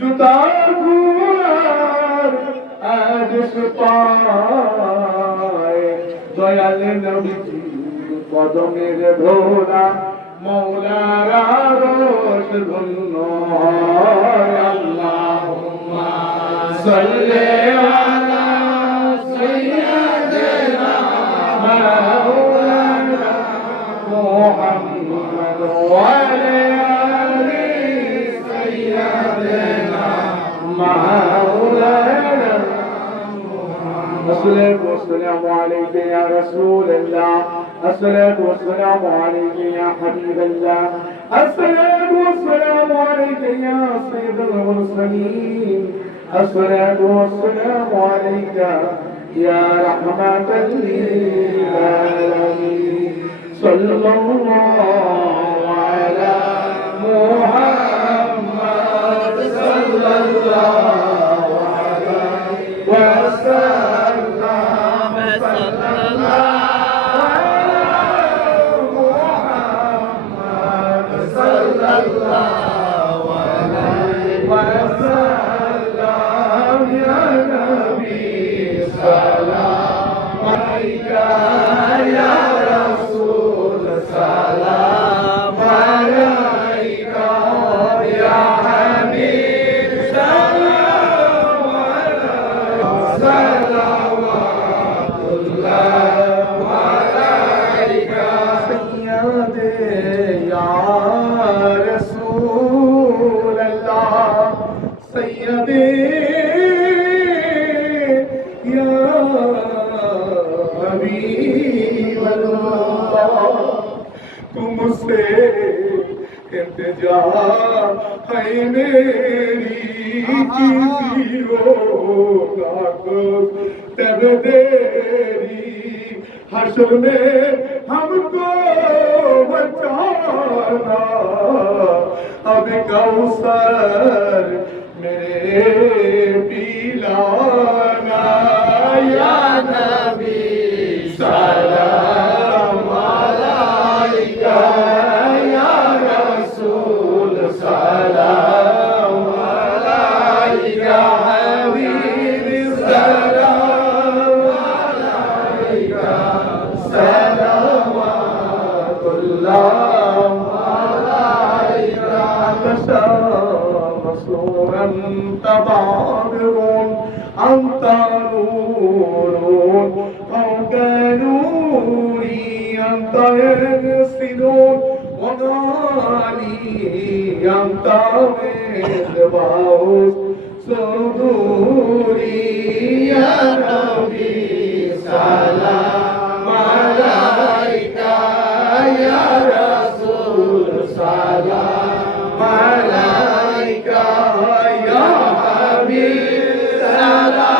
জুতার গুয়ার আজ সুপায়। দয়াল নবীজি কদমের ধোলা মৌলারা রোশ ধন্য আল্লাহুম্মা। সাল্লি আলা সাইয়্যিদিনা والسلام عليك يا رسول الله. الصلاة والسلام عليك يا حبيب الله. الصلاة والسلام عليك يا سيد المرسلين. الصلاة والسلام عليك يا رحمة للعالمين. صلى الله على محمد صلى الله عليه وسلم. سید یا حبیب اللہ، تم سے انتجا ہے میری کسی ہوگا تب دیری حشر میں ہم کو بچانا، اب کوثر Bilal أنت بعبر أنت نور فوق نوري أنت يرسلون وغالي أنت مصباح صدوري يا ربي سلام Nabi Salam